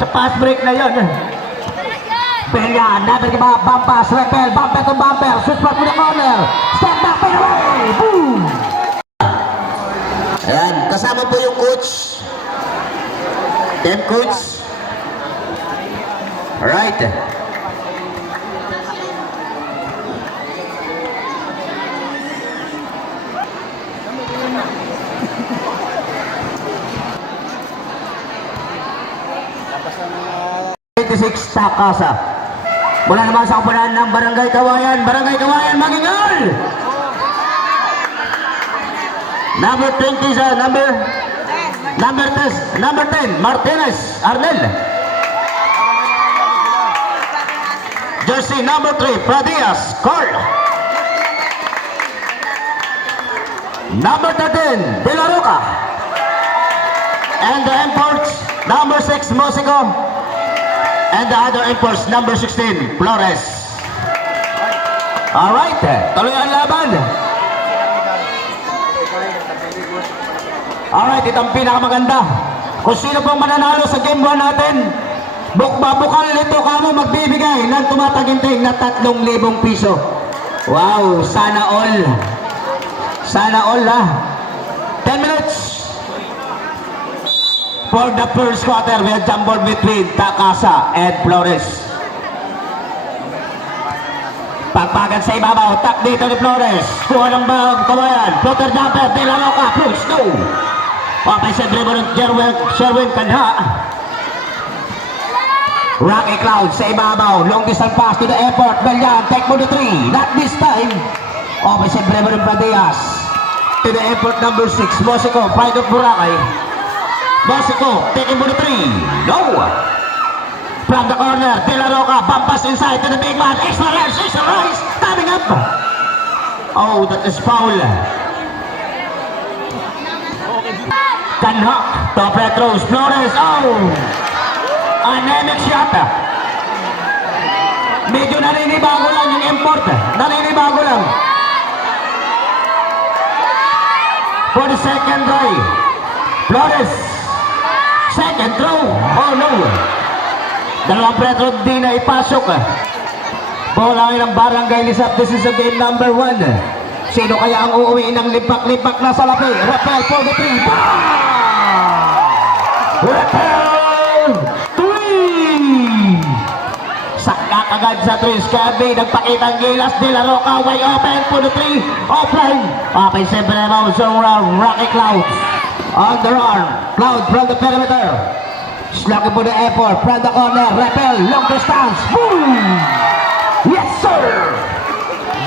Sa fast break na yun. Brilliant. Natin yung mga bumpas. Repel. Bumper to bumper. Switch back to the corner. Step back. Fade away. Boom. Ayan, kasama po yung coach. Team coach. Alright. Takasa. Mula naman sa kapunan ng Barangay Kawayan. Barangay Kawayan, Magingal! Number 20 sa number 10, Martinez, Arnel. Jersey number 3, Pradias, Carl. Number 13, De La Roca. And the imports, number 6, Mosico. And the other imports, number 16, Flores. Alright, tuloy ang laban. Alright, itong pinakamaganda. Kung sino pong mananalo sa game 1 natin, bukal nito kamo magbibigay ng tumataginting na 3,000 piso. Wow, sana all. Sana all ha. 10 minutes. For the first quarter, we have jumbled between Takasa and Flores. Pagpagan sa ibabaw, tak dito ni Flores. Kuha ng bag, Kawayan. Floater jumper, De La Roca, push, no. Papay sa dribble ng Sherwin Kanha. Rocky Cloud sa ibabaw. Long distance pass to the airport. Belyan, take for the 3. Not this time. Papay sa dribble ng Pradias. To the airport number 6. Mosico, fight of Boracay. Mosico, taking for the 3. No. From the corner, De La Roca, bumps inside to the big man. Extra rise, standing up. Oh, that is foul. Kanha, to Petros, Flores. Oh, anemic shot. Medyo naninibago lang yung import. Naninibago lang. For the second try, Flores. Second throw. Oh no. Dalawang Petro di na ipasok. Bola ng Barangay Lisap. This is a game number 1. Sino kaya ang uuwi ng limpak-limpak na salapi? Rapel for the 3. Rapel 3. Sakak agad sa 3. Scabi nagpakitang gilas. De La Roca way open for the 3. Offline. Papay siyempre naman sa Rocky Clouds. Underarm, Cloud from the perimeter. Slugging for the effort from the corner. Repel, long distance. Boom! Yes, sir!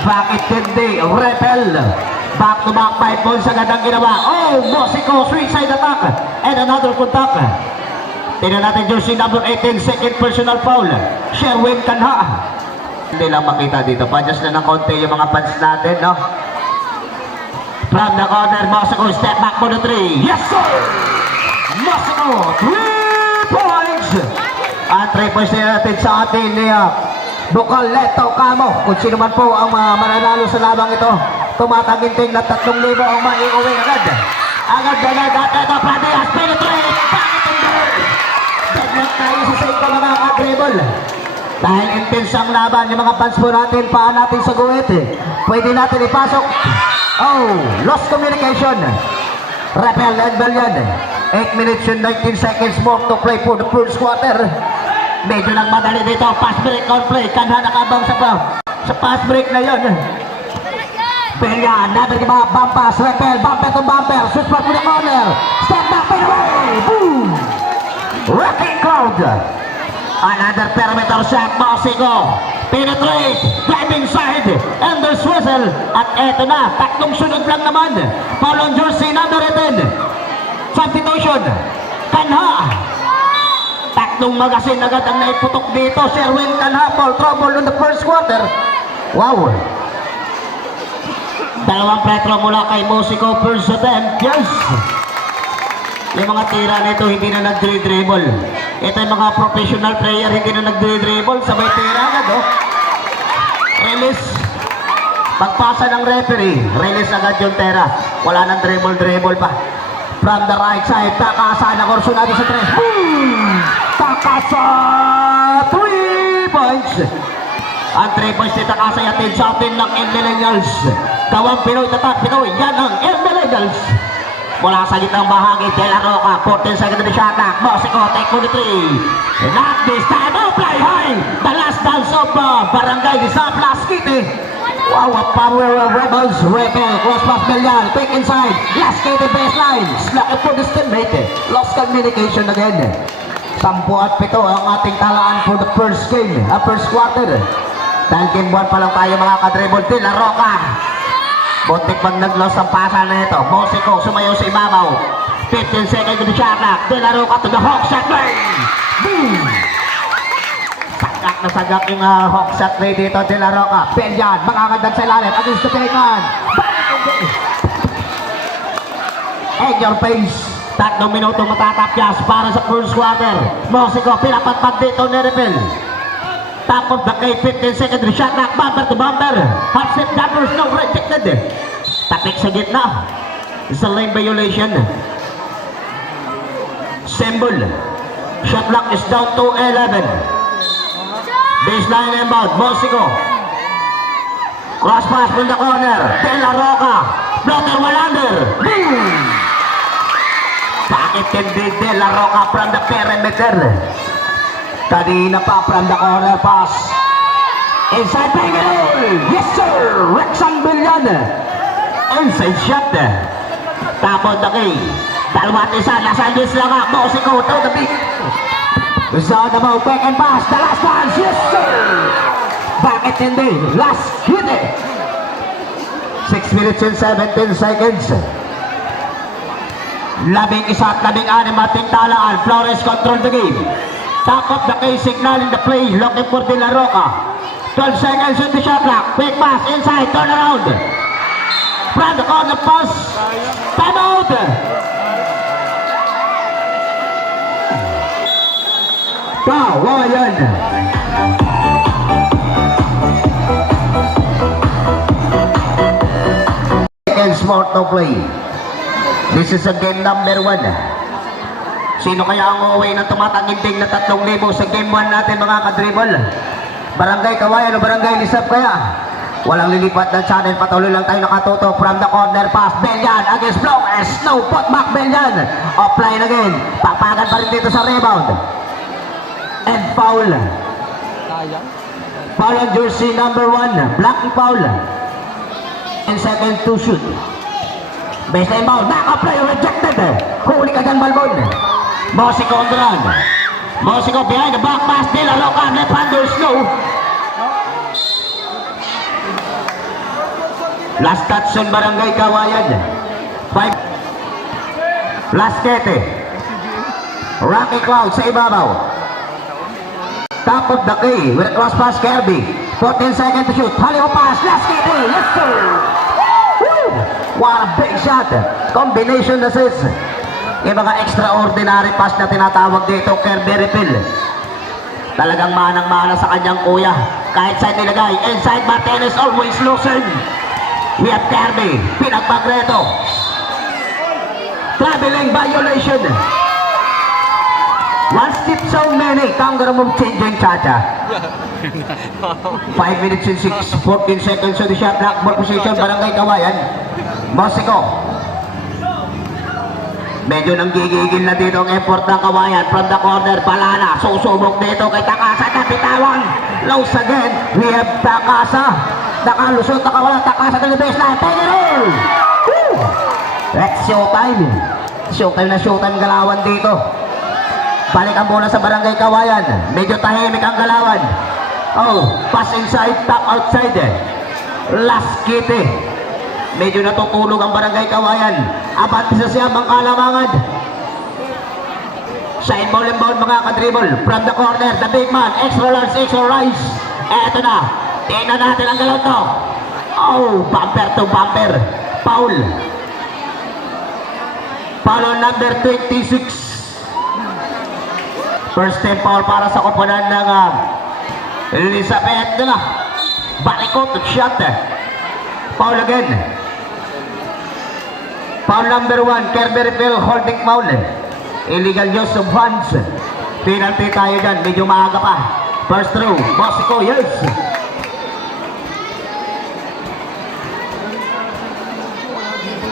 Bakit hindi? Repel. Back to back 5 points agad ang ginawa. Oh, Mosico, 3-side attack. And another contact. Tingnan natin jersey number 18, second personal foul. Sherwin Kanha. Hindi lang makita dito. Pa-adjust na ng konti yung mga fans natin, no? From the corner, Mosico, step back for the 3. Yes, sir! Mosico, 3 points! At 3 points na natin sa atin ni Bukal Leto Camo. Kung sino man po ang mananalo sa labang ito, tumataginting na 3,000 ang maiuwi agad. Agad. Ito, Pradias, penetrate! Bakit hindi? Daglag tayo sa safety mga dribble. Dahil intense ang laban, yung mga fans po natin, paan natin sa guhit. Pwede natin ipasok. Oh, lost communication. Rapel and Belyan. 8 minutes and 19 seconds more to play for the first quarter. Medyo nagmadali dito. Pass break on play. Kanha nakabang sa pass break na yun. Belyan, natin yung mga bumpas. Rapel, bumper to bumper. Switch back to the corner. Step back, fade away. Boom! Rocky Cloud. Another perimeter shot. Mosico. Penetrate, driving side, and the swizzle. At eto na, 3 sunod lang naman. Foul on jersey number 10. Substitution, Kanha. 3 magasin agad ang naiputok dito. Sherwin Kanha, foul trouble on the first quarter. Wow. 2 Petro mula kay Mosico, first attempt. Yes. Yung mga tira nito hindi na nag-dribble. Ito yung mga professional player hindi na nag-dribble. Sabay tira agad, oh. Release. Pagpasa ng referee, release agad yung tira. Wala nang dribble pa. From the right side, Takasa na kursunado sa 3. Boom! Takasa sa 3 points. Ang 3 points dito kasi atin sa atin ng Millennials. Gawang Pinoy tatak Pinoy, yan ang Millennials. Mula sa gitnang bahagi, De La Roca, 14 seconds to the shot clock. Mosico, take on the 3. Not this time, oh, play high. The last dance of Barangay Disab, last kitty. Wow, a power of Rebels, Rebel, cross pass Belial, quick inside. Last kitty baseline. Slack for the teammate. Lost communication again. 10 at 7 ang ating talaan for the first game, first quarter. Dahil game 1 pa lang tayo mga kadribble. De La Roca. Buntik pag nag-loss ang pasa na ito. Mosico sumayo sa ibabaw. 15 seconds to the shot clock. De La Roca to the hook shot play. Boom! Sagak na sagak yung hook shot play dito. De La Roca. Belian. Makakagdag sa ilalim. Against the Pelican. And your face. 3 minuto matatapyas para sa first quarter. Mosico pinapatpag dito ni Repel. Top of the K, 15 seconds to the shot clock. Bumper to bumper. Hot step jumpers, no rejected. Tapik sa gitna. It's a lane violation. Symbol. Shot clock is down to 11. Baseline inbound. Mosico. Cross pass from the corner. De La Roca. Blotter Wallander. Boom! Bakit hindi De La Roca from the perimeter? Kanina pa from the corner pass. Inside Penguin. Yes sir. Rexon Belian. Inside shot. Tapon the key. Dalawat isa. Nasa Diyos lang nga. Mosico to the beat. Zone about back and pass. The last one. Yes sir. Bakit hindi? Last hit. 6 minutes and 17 seconds. 11 at 16 ating talaan. Flores control the game. Top of the case, signaling the play, looking for De La Roca. 12 seconds on the shot clock. Quick pass inside, turn around. From the corner pass. Time out. Kawayan. Seconds more to play. This is a game number 1. Sino kaya ang uuwi ng tumatanginding na 3,000 sa game 1 natin mga kadribble? Barangay Kawayan o Barangay Lisab kaya? Walang lilipat ng channel, patuloy lang tayo nakatutok from the corner pass. Belian against Flores. No putback Belian. Offline again. Papagan pa rin dito sa rebound. And foul. Foul on jersey number 1. Black foul. And second to shoot. Baseline ball. Back play rejected. Huli ka dyan Balbon. Mosico on the run. Mosico behind the back pass. De La Roca left hander slow. Last touch on Barangay Kawayan. 5. Last kete. Rocky Cloud sa ibabaw. Top of the key with a cross pass Kirby. 14 seconds to shoot. Haliho pass. Last kete. Yes sir. Woo! What a big shot. Combination assist. Yung mga extraordinary pass na tinatawag dito, Kirby Repel. Talagang manang-mana sa kanyang kuya. Kahit saan nilagay, inside Martinez always loosen. We have Kirby, pinagpagreto. Traveling violation. One step so many, kangaroo move changing chacha. 5 minutes and 14 seconds on the shot clock. Ball position, Barangay Kawayan. Mosico. Medyo nang gigigil na dito ang effort ng Kawayan from the corner. Palana, susubok dito kay Takasa. Napitawan. Lows again. We have Takasa. Nakalusot, nakawala. Takasa to the baseline. Take it all. Woo! That's showtime. Showtime na showtime galawan dito. Balik ang bola sa Barangay Kawayan. Medyo tahimik ang galawan. Oh, pass inside, top outside. Last kitty. Medyo natutulog ang Barangay Kawayan. Abante sa siyang mga kalamangan. Side ball and ball mga kadribble. From the corner, the big man. Extra large, extra rise. Eto na. Tingnan natin ang galaw to. Oh, bumper to bumper. Foul. Foul on number 26. First time foul para sa koponan ng Elizabeth na. Balikot at shot. Foul again. Foul number 1, Kirby Repel holding foul. Illegal use of hands. Penalty tayo dyan. Medyo maaga pa. First throw. Mosico, yes.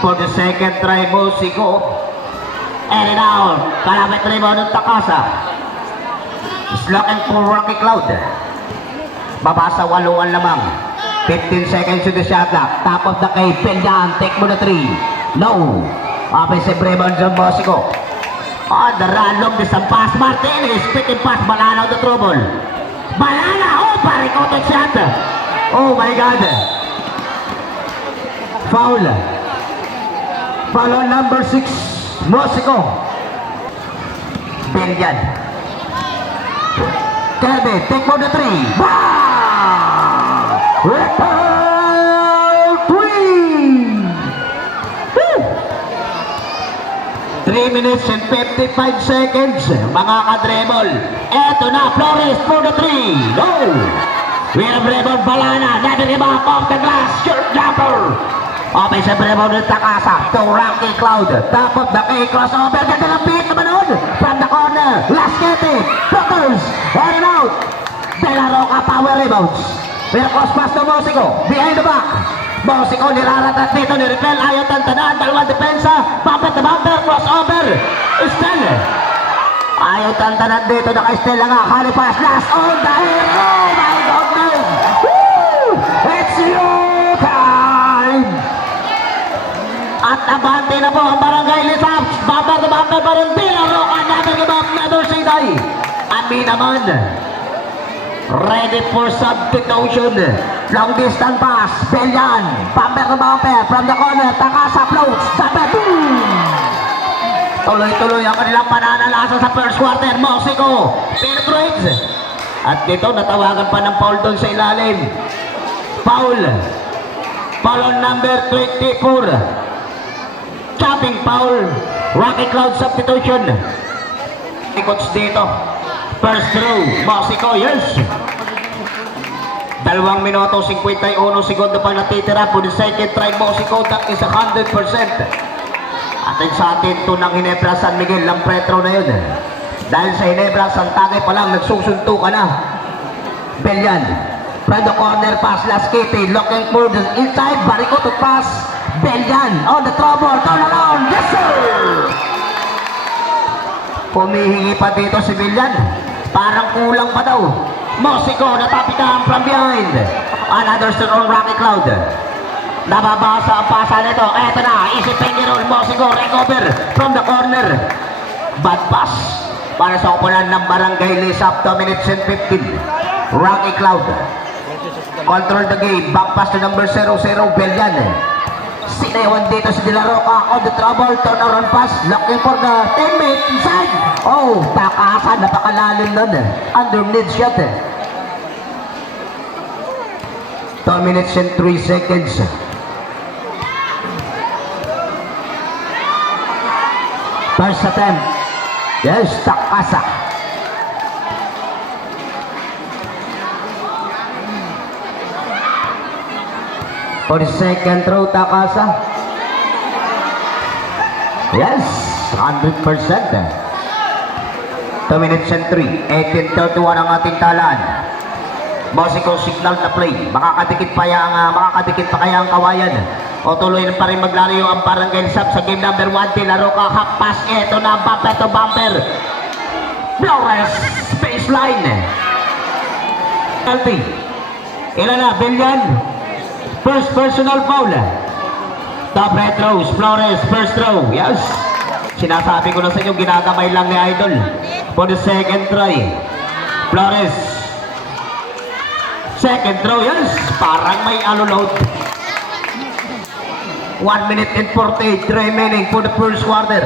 For the second try, Mosico. And it out. Kalapit rebound ng Takasa. Is looking for Rocky Cloud. Babasa 8 lamang. 15 seconds to the shot clock. Top of the kay Penjan. Take mo na 3. No. Offensive rebound ng Mosico. On the run, long distance pass. Martinez. Picking pass. Balana out the trouble. Balana. Oh, parikotot shot. Oh my God. Foul. Foul on number 6. Mosico. Penjan. Kirby. Take mo na 3. Bah! Repel 3 minutes and 55 seconds. Mga kadrebol. Eto na, Flores for the 3. No! We have rebound Balana. Never give up off the glass. Short jumper. Offensive rebound ng Takasa to Rocky Cloud. Top of the key. Crossover. Ganda ng beat naman nun. From the corner. Lasquete. Brothers. Air it out. De La Roca power rebounds. Pero cross pass to Mosico. Behind the back. Mosico niraratat dito ni Repel. Ayaw tantanan. Dalawang depensa. Bumper to bumper. Crossover. Estel. Ayaw tantanan dito. Naka-Estel nga. Honey pass. Last on the air. Oh my goodness. Woo! It's your time. At abante na po ang Barangay Lisap. Bumper to bumper pa rin. De La Roca. Never give up. Never say die. Ami naman. Ready for substitution. Long distance pass. Bellan. Bumper to bumper. From the corner. Takasa floats. Bumper. Tuloy-tuloy ang kanilang pananalasa sa first quarter. Mosico. Penetrates. At dito natawagan pa ng foul doon sa ilalim. Foul. Foul on number 24. Chopping foul. Rocky Cloud substitution. Ikots dito. First throw, Mosico, yes. 2 minuto, 51 segundo pa natitira for the second try, Mosico. That is 100%. Atin sa atin ito ng Ginebra San Miguel, Lampretro na yun. Dahil sa Ginebra, Santagay pa lang, nagsusunto ka na. Bellan, from the corner pass, Lasquete, looking for the inside, Barico to pass. Bellan, on the trouble, turn around, yes sir! Pumihingi pa dito si Bellan. Parang kulang pa daw. Mosico, natapikan from behind. Another stone on Rocky Cloud. Nababasa ang pasa nito. Eto na, easy finger roll. Mosico, recover from the corner. Bad pass para sa upunan ng Barangay Lisap. 2 minutes and 15. Rocky Cloud. Control the game. Back pass to number 00, Bellan. Sinewan dito si De La Roca on the trouble, turn around pass, looking for the teammate inside. Oh, Takasa, napakalalim nun. Underneath shot. 2 minutes and 3 seconds. First attempt. Yes, Takasa. For the second throw, Takasa. Yes, 100%. 2 minutes and 3. 18:31 ang ating talaan. Mosico signal na play. Makakadikit pa kaya ang kawayan. O tuloy pa rin maglalayo ang Barangay Lisap sa game number 1. De La Roca, half pass. Ito na, bumper to bumper. Flores, baseline. Penalty. Ilan na, Bellan? First personal foul. Top red throws, Flores, first throw. Yes. Sinasabi ko na sa inyo, ginagamay lang ni Idol. For the second try. Flores. Second throw, yes. Parang may load. 1 minute and 48 remaining for the first quarter.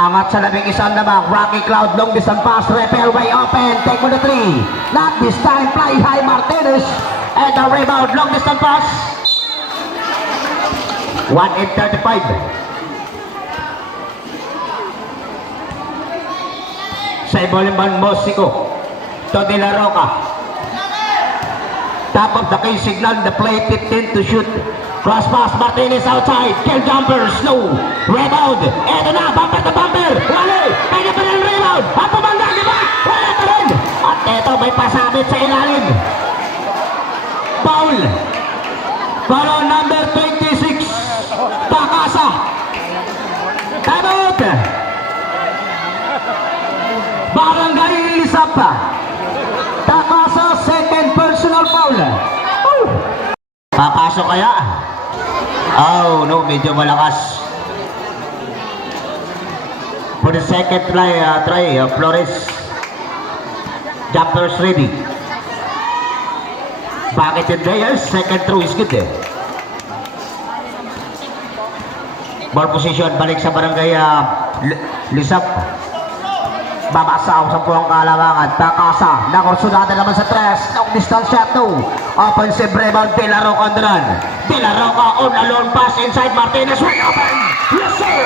Angat sa 11 naman. Rocky Cloud, long distance pass. Repel way open. Take for the 3. Not this time. Fly high, Martinez. And the rebound, long distance pass. 1:35. Sa ibalimban, Mosico to De La Roca. Top of the key signal, the play 15 to shoot. Cross pass, Martinez outside. Kill jumper, slow. Rebound. Eto na, bumper to bumper. Wale, kaya pa rin rebound. At pumanda, di ba? Wala ka rin. At eto, may pasabit sa ilalim. Foul. Foul on number 26. Takasa. Time out. Barangay Isapa. Takasa, second personal foul. Papasok kaya? Oh, no, medyo malakas. For the second try, Flores. Jumpers ready. Bakit yun there? Second throw is good eh. Ball position, balik sa barangay Lisap. Babasaw sa puwang kalamangan. Takasa, nakursunada naman sa tres. Long distance shot to. Offensive rebound, De La Roca on the run. De La Roca on a long pass inside Martinez. Wide open! Yes sir!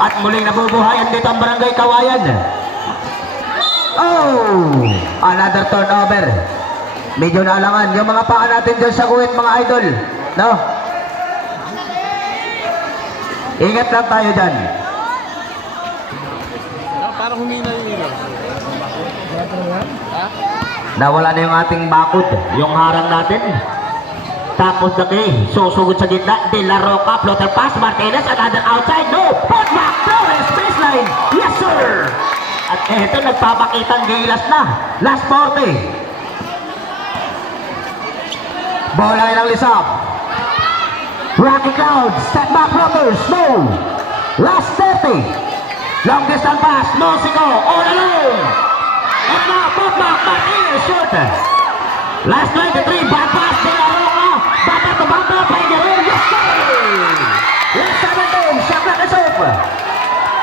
At muling nabubuhayan dito ang barangay Kawayan. Oh! Another turnover. Medyo naalangan. Yung mga paa natin dyan sa kuwit mga idol. No? Ingat lang tayo dyan. Parang humina yung ilaw. Nawala na yung ating bakod, yung harang natin. Tapos na kay, susugod sa gitna, De La Roca, floater pass, Martinez, another outside, no! Put back, Flores, baseline, yes sir! At eto, nagpapakitang gilas na, last 40. Bola ng Lisap. Rocky Cloud, step back floaters, no! Last 30. Long distance pass, Mosico, all alone! And now, put back, Martinez, shoot! Last 23, back pass, De La Roca, bumper to bumper, pwede rin, yes sir! Last 17, shot clock is off.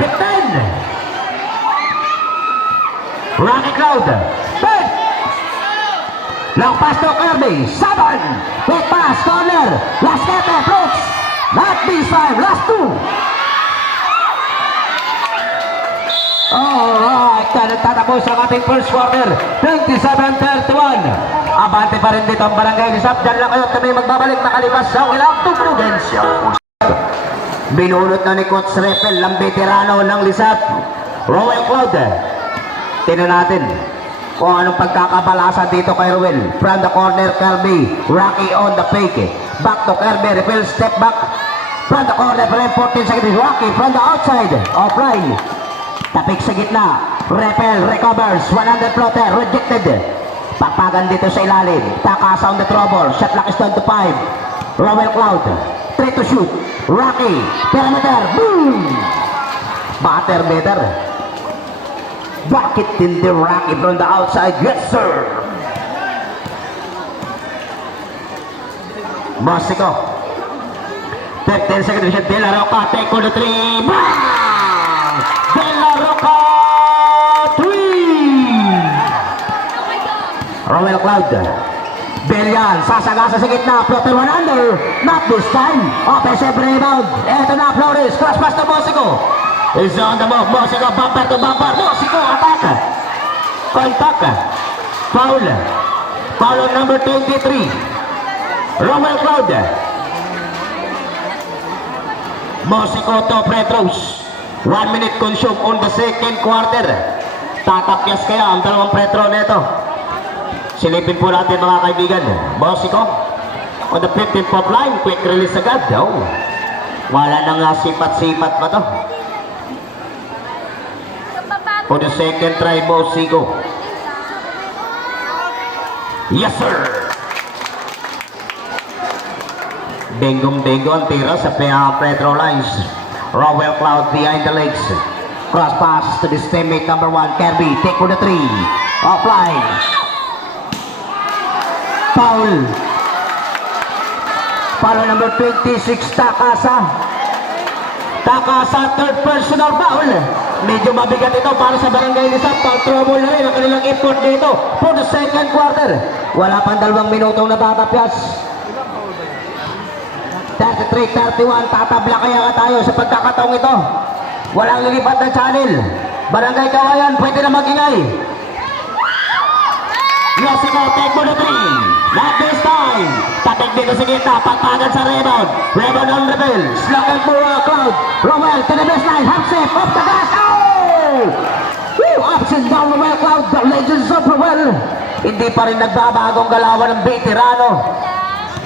15. Rocky Cloud, 10. Long pass to Kirby, 7. Quick pass, corner, last step, approach. Not this time, last 2. Alright, nagtatapos ang ating first quarter, 27-31. Abante pa rin dito ang barangay Lisap. Diyan lang kayo kami magbabalik nakalipas sa ilang Prudence. Binulot na ni Coach Repel, ang veterano ng Lisap. Roel Cloud. Tingnan natin kung anong pagkakabalasa dito kay Roel. From the corner, Kirby. Rocky on the fake. Back to Kirby. Repel, step back. From the corner, 14 seconds. Rocky from the outside. Offline. Tapik sa gitna. Repel recovers. 100 floater. Rejected. Papagan dito sa ilalim. Takasa on the trouble. Shot clock is down to 5. Roel Cloud. 3 to shoot. Rocky. Perimeter. Boom! Butter better. Bucket in the Rocky from the outside. Yes sir! Mosico. 15 seconds. De La Roca. Take on the 3. Bang! De La Roca 3. Roel Cloud. Belian, sasagasa sa gitna, floater 1 under, not this time. Offensive rebound. Eto na Flores, cross pass to Mosico. Is on the move, Mosico, bumper to bumper. Mosico, attack. Contact. Foul. Foul on number 23. Roel Cloud. Mosico to free throws. 1 minute consumed on the second quarter. Tatapyas kaya ang dalawang free throw nito. Silipin po natin mga kaibigan. Mosico on the 15th line. Quick release agad. Oh. Wala nang sipat-sipat pa to. For the second try, Mosico. Yes sir. Bengong-bengo ang tira sa free throw lines. Roel Cloud behind the legs. Cross pass to this teammate number 1, Kirby. Take for the 3. Offline. Foul. Foul number 26, Takasa. Takasa, third personal foul. Medyo mabigat ito para sa barangay Lisap. Pag-trouble na rin ang kanilang effort dito for the second quarter. Wala pang 2 minutong natatapyas. 33-31, tatabla kaya tayo sa pagkakataong ito. Walang lilipat na channel. Barangay Kawayan, pwede na mag-ingay. Mosico, take for the 3. Not this time. Fine. Tatig dito sa gitna. Pagpagan sa rebound. Rebound on Rebel. Slug and for Cloud. Rowell to the baseline. Half step. Off the gas. Oh! Woo! Ups and down Rowell Cloud. The legends of Rowell. Hindi pa rin nagbabagong galawan ng veterano.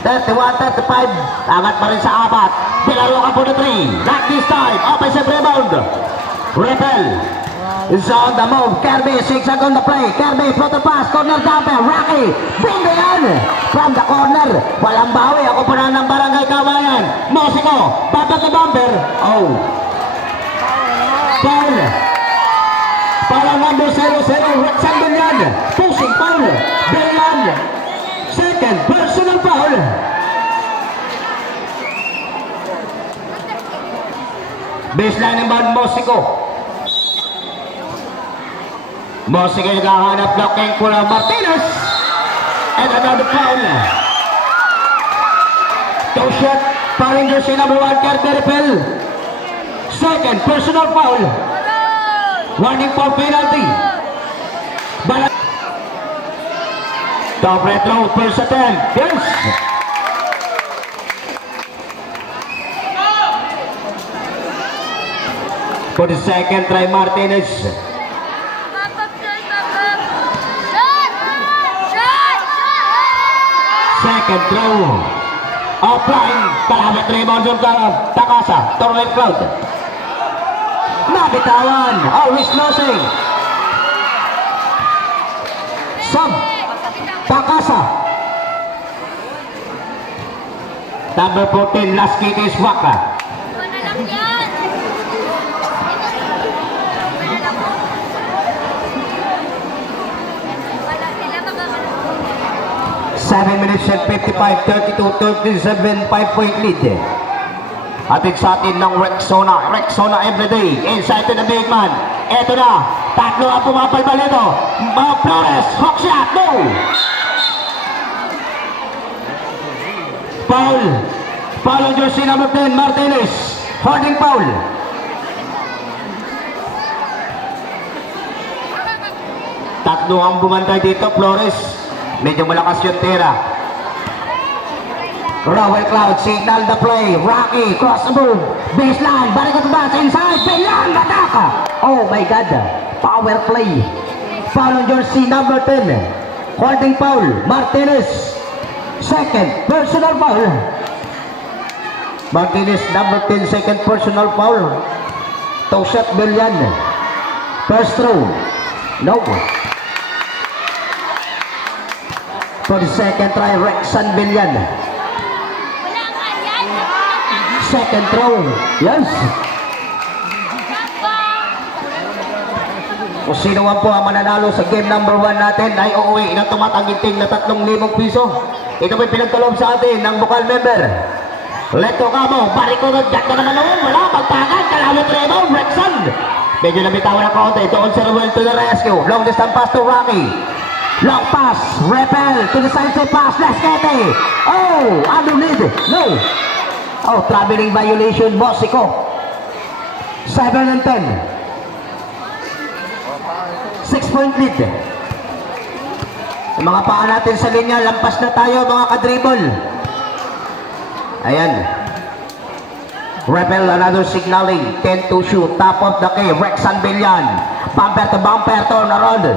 31-35. Angat pa rin sa apat. Pilaroka for the 3. Not this time. Offensive rebound. Rebel is on the move. Kirby, zigzag on the play. Kirby, floater pass. Corner jumper. Rocky. Bingo yan. From the corner. Walang bawi. Ako pa na ng Barangay Kawayan. Mosiko. Babat na bumper. Oh. Foul. Parang number 0-0. Rexan Bilyan. Pushing foul. Bilyan. Second personal foul. Baseline ng band Mosiko. Mosiko yung nakahanap blocking for Martinez. And another foul. Two shot. Foul jersey number 1 Kirby Rebel. Second personal foul. Warning for penalty. Top retro first attempt. Yes. For the second try, Martinez. Second throw. Offline. Kalawat rebound from Takasa. Torrent Cloud. Nabitawan. Always losing. Sub. Takasa. Number 14, last kid is Waka. 7 minutes and 55, 32, 37, 5-point lead. Atid sa atin ng Rexona. Rexona everyday. Inside to the big man. Eto na. Tatlo ang pumapalbal ito. Flores. Hook shot. No. Foul. Foul on jersey number 10. Martinez. Holding foul. Tatlo ang bumantay dito. Flores. Medyo malakas yung tira. Rowell Cloud, signal the play. Rocky, cross the move. Baseline, balik at bats, inside. Bilyan, mataka. Oh my God. Power play. Foul on jersey number 10. Holding foul, Martinez. Second, personal foul. Martinez, number 10, second personal foul. Toe shot, Bilyan. First throw. No. For the second try, Rexan Bilyan. Second throw. Yes. Kung sino man po ang mananalo sa game number 1 natin ay uuwi ng tumatangiting na 3,000 piso. Ito po'y pinagkaloob sa atin ng bukal member. Leto Cabo, bariko ng jack na naman noon. Wala, pagpagan, kalawit rebound, Rexan. Medyo nabitawan ng kaunti. Doon si Rowell to the rescue. Long distance pass to Rocky. Long pass, Rebel to the side pass, Lasquete. Oh, underneath, no. Oh, traveling violation, Mosiko. 7 and 10. 6-point lead. Yung mga paa natin sa linya, lampas na tayo mga kadribble. Ayan. Rebel, another signaling. 10 to shoot, top of the key, Rexan Bilyan. Bumper to bumper, turn around.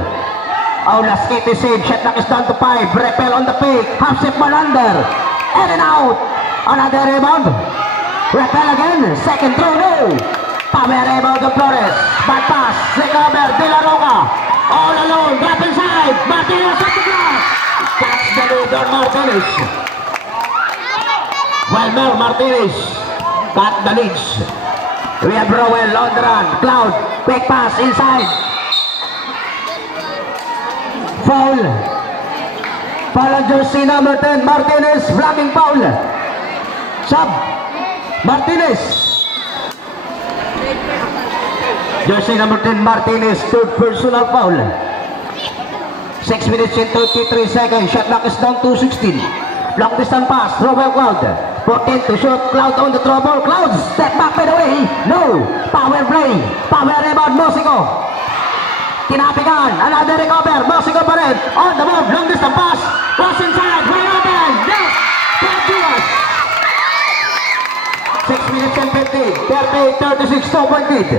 Oh, Lasquete save. Shot clock is down to 5. Rebel on the pick. Half step man under. In and out. Another rebound. Rebel again. Second throw. No. Power rebound to Flores. Bad pass. Recover. De La Roca. All alone. Drop inside. Martinez at the glass. That's the lead on Martinez. Wilmer Martinez. Got the leads. We have Rowell on the run. Cloud. Quick pass inside. Foul. Foul on jersey number 10, Martinez, blocking foul. Sub, Martinez. Jersey number 10, Martinez, third personal foul. 6 minutes and 33 seconds, shot clock is down to 16. Long distance pass, Rowell Cloud. 14 to shoot, Cloud on the throw ball. Cloud, step back by the way. No, power play, power rebound, Mosiko. Tinapigan, another recover, Mosiko pa rin, on the move, long distance pass, cross inside, way open, no! game. 38-36, 2-point lead.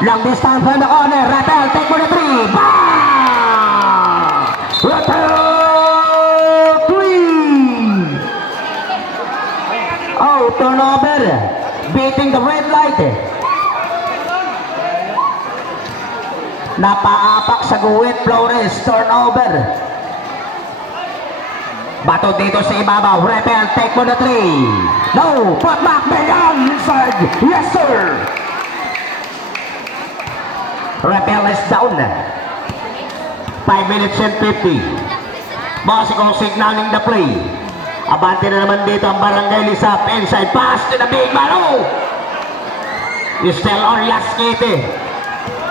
Long distance from the corner. Ratel, take for the three. Bang! Ratel, three! Oh, turnover. Beating the red light. Napaapak sa guwit, Flores, turnover. Bato dito sa ibabaw, Rebel, take for the three. No, put back, Mayan, inside. Yes, sir. Rebel is down. 5 minutes and 50. Mosikong signaling the play. Abante na naman dito ang Barangay Lisap. Inside pass to the big man. Oh! Still on Laskete.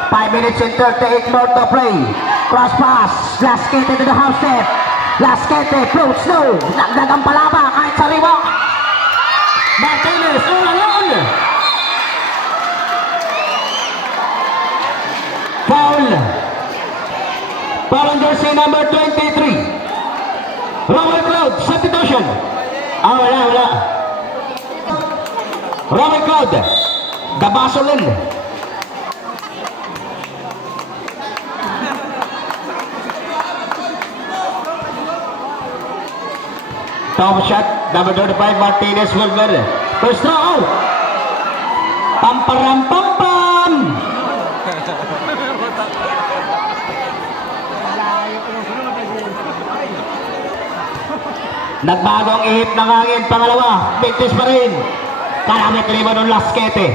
5 minutes and 38 more to play. Cross pass. Laskete to the house step. Laskete floats no. Nagdagang palaba kahit sa riwa. Martinez, ulan. Foul. Foul on jersey number 23. Robert Cloud, substitution. Wala. Robert Cloud, Dabasolin. Top shot, number 35, Martinez Wilmer. First throw out. Pamparam-pam-pam. Nagbago ang ihip ng hangin. Pangalawa, Pintis pa rin. Karamit rin ng Laskete.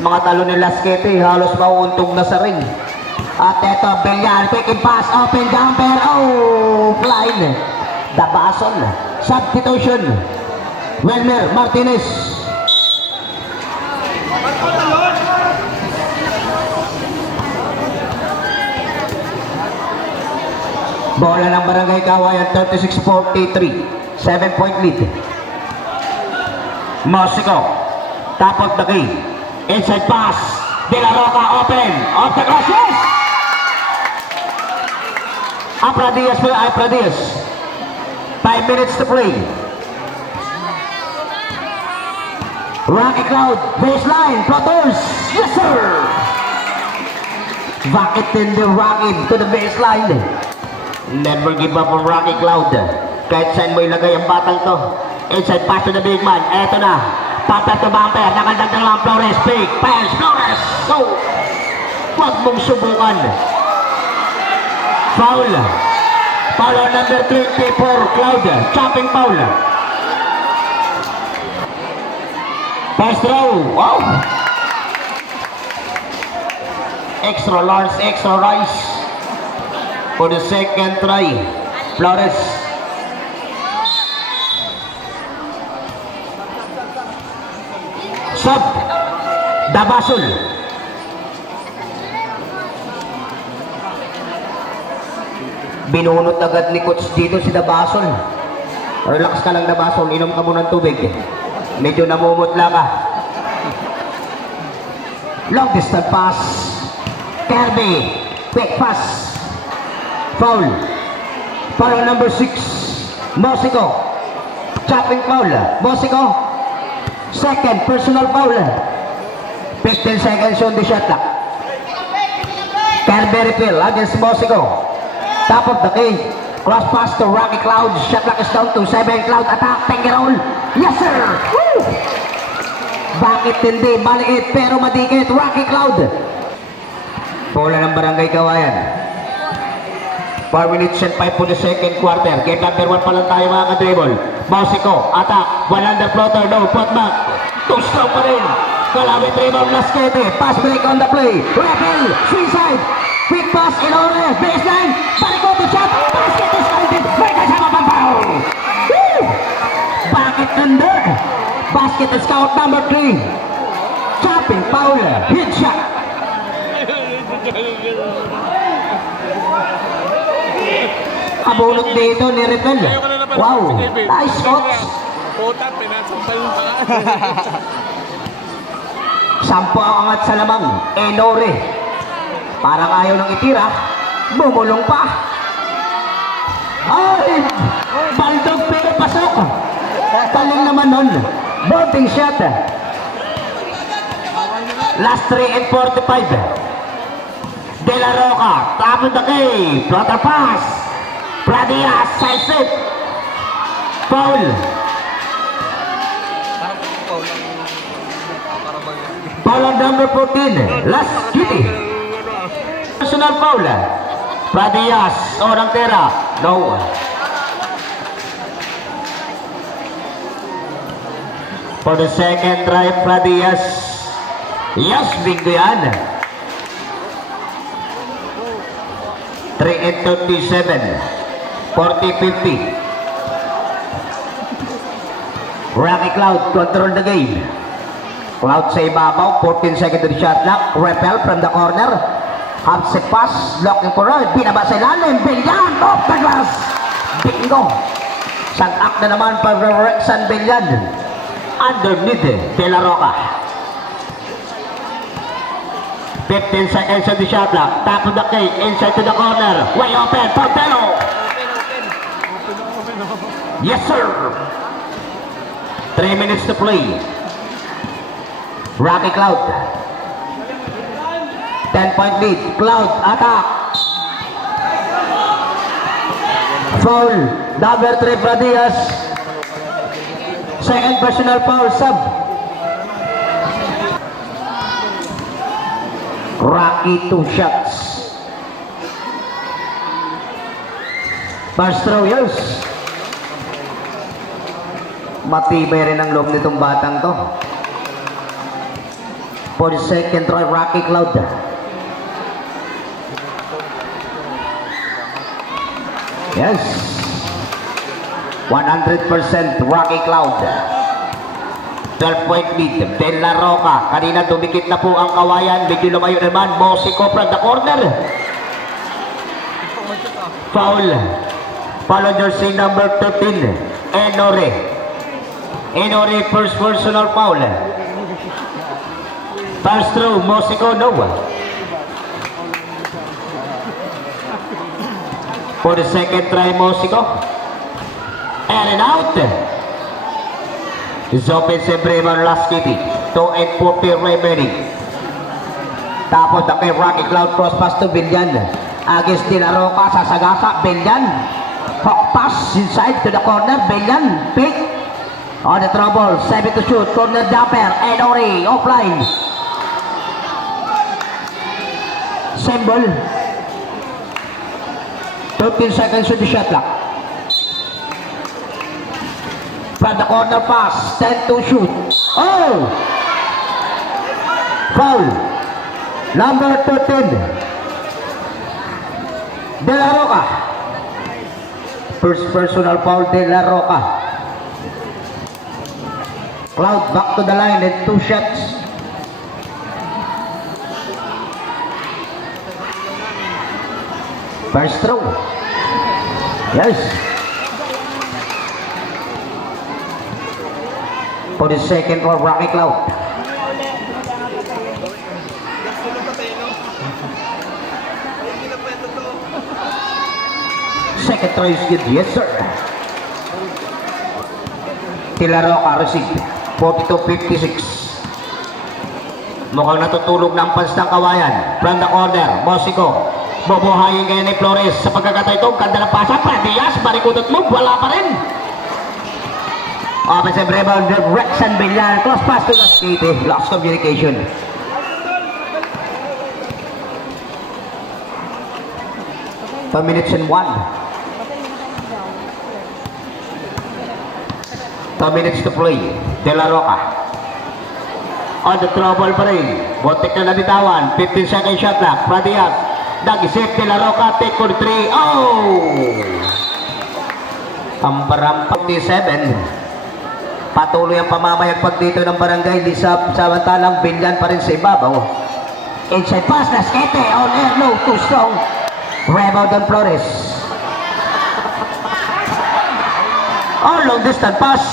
Yung mga talo ni Laskete, halos mauuntog na sa ring. At eto, Belyan, quick and pass, open jumper. Oh, flying. Dabason, substitution. Wilmer Martinez. Bola ng Barangay Kawayan, 36-43. 7-point lead. Mosico, top of the key. Inside pass. De La Roca open. Off the cross, yes! Apradias for Apradias. 5 minutes to play. Rocky Cloud, baseline, Platoons. Yes, sir! Bakit hindi Rocky to the baseline? Never give up on Rocky Cloud. Kahit saan mo ilagay ang batang to. Inside pass to the big man. Eto na. Paper to bumper. Nakaldagdag lang Flores. Big pass. Flores. Go! Huwag mong subukan. Foul. Foul on number 24. Cloud. Chopping foul. Pass throw. Wow! Extra large, extra rice. For the second try, Flores. Sub, Dabasol. Binunot agad ni Coach dito si Dabasol. Relax ka lang, Dabasol, inom ka muna ng tubig. Medyo namumutla ka. Long distance pass. Kirby, quick pass. Foul. Foul number 6. Mosico. Chopping foul. Mosico. Second personal foul. 15 seconds on the shot clock. Kirby refill against Mosico. Top of the key. Cross pass to Rocky Cloud. Shot clock is down to 7. Cloud attack. Pengerol. Yes sir. Woo! Bakit hindi maliit pero madikit? Rocky Cloud. Bola ng Barangay Kawayan. 4 minutes and 5 for the second quarter. Game number 1 pa lang tayo mga ka-dribble. Mosico, attack, one under floater, no, put back. Two stroke pa rin. Kalabit rebound, Laskete. Pass break on the play. Rebel, free side. Quick pass in order. Baseline. Bariko to shot. Basket is counted. May kasama pang foul. Woo! Bakit under? Basket is count number 3. Chopping foul. Hit shot. Abulot dito ni Rebel. Wow, nice shots. Puta, pinasampal pa. Sampo ang angat sa lamang. Enore. Parang ayaw nang itira. Bumulong pa. Ay! Baldog pero pasok. Taling naman nun. Boarding shot. Last 3 and 45. De La Roca, top of the key. Floater pass. Pradias, side set. Foul. Foul on number 14. Last duty. Personal foul. Pradias, orang tera. No. For the second try, Pradias. Yes, bingo yan. 3 and 37. 40-50. Rocky Cloud control the game. Cloud sa ibabaw. 14 second to the shot clock. Repel from the corner. Half set pass. Looking for right. Binaba sa ilalim. Bilyan. Off the glass. Bingo. Sanak na naman para Rexan Bilyan. Underneath De La Roca. 15 seconds on the shot clock. Top of the cake. Inside to the corner. Way open. Portelo. Yes, sir. 3 minutes to play. Rocky Cloud. 10-point lead. Cloud attack. Foul. Number 3 Pradias. Second personal foul sub. Rocky 2 shots. First throw, yes. Matibay rin ang loob nitong batang to. For the second try, Rocky Cloud. Yes. 100% Rocky Cloud. 12-point lead. De La Roca. Kanina dumikit na po ang kawayan. Medyo lumayo naman. Mosico from the corner. Foul. Foul on jersey number 13. Enore. Enore first personal foul. First throw. Mosico no. For the second try, Mosico. And out. Is open si Bremer last kitty. 2 and 40 remaining. Tapos na kay Rocky Cloud cross pass to Bilyan. Agis De La Roca sa sagasa. Bilyan. Hawk pass inside to the corner. Bilyan. Pick. On the trouble. 7 to shoot. Corner jumper. Enore. Offline. Symbol. 13 seconds to the shot clock. From the corner pass, 10 to shoot. Oh! Foul. Number 13. De La Roca. First personal foul, De La Roca. Cloud back to the line and 2 shots. First throw. Yes. For the second for Rocky Cloud. Second throw is good. Yes, sir. De La Roca received. 42-56. Mukhang natutulog ng pans ng kawayan. From the corner. Mosico. Bubuhayin kayo ni Flores sa pagkakatay ito. Ganda ng pasa. Pradias. Barikutot mo. Wala pa rin. Offensive rebound. Rexan Bilyan. Cross pass to the city. Lost communication. Two minutes and 1. 2 minutes to play. De La Roca. On the trouble pa rin. Botek na nabitawan. 15 second shot clock. Pradias. Nag-isip De La Roca, take for 3. Oh! Pamparam 47. Patuloy ang pamamayagpag dito ng barangay Lisap. Samantalang Bilyan pa rin sa ibabaw. Inside pass, Nasquete. On air, low, too strong. Rebound on Flores. Oh, long distance pass.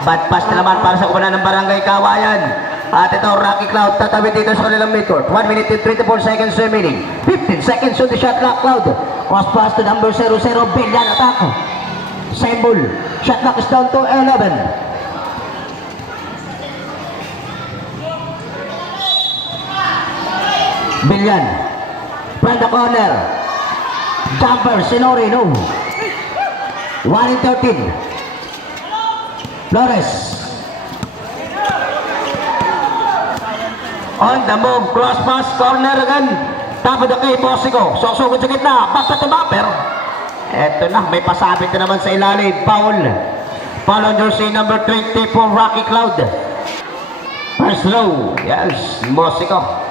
Bad pass na naman para sa kumanan ng barangay Kawayan. At ito, Rocky Cloud, tatawid dito sa kanilang midcourt. 1 minute and 24 seconds remaining. 15 seconds on the shot clock, Cloud. Cross pass to number 00, Bilyan attack. Same ball. Shot clock is down to 11. Bilyan. From the corner. Jumper, Sinori, no. 1 in 13. Flores. On the move, cross pass, corner again. Top of the kay Bosico. Susugod sa gitna, back to the bumper. Eto na, may pasabit na naman sa ilalim. Foul. Foul on jersey number 20 for Rocky Cloud. First row. Yes, Bosico.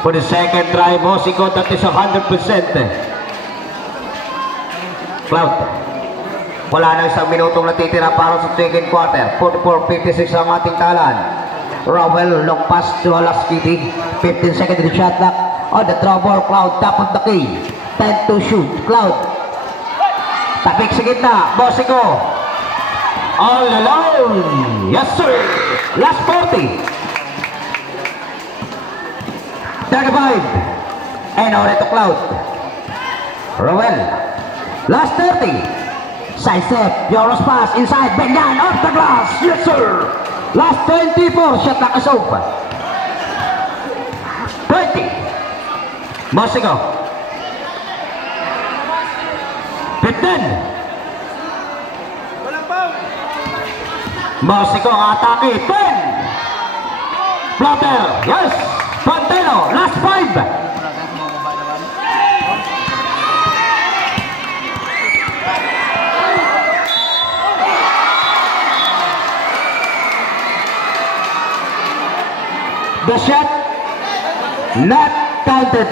For the second try, Bosico, that is 100%. Cloud. Wala na isang minutong natitira para sa second quarter. 44-56 ang ating talan. Rowell, long pass to Alaskiti. 15 seconds to shot clock. On the draw ball, Cloud, top of the key. 10 to shoot, Cloud. Tapik sa gitna, Bosico. All alone. Yes, sir. Last 40. 35. And on to Cloud. Rowell. Last 30. Side step, Yoros pass inside, Benyan off the glass, yes sir! Last 24, shot clock is open. 20. Bosico. 15. Bosico, atake, 10. Floater, yes! Pantelo, last 5. The shot not counted.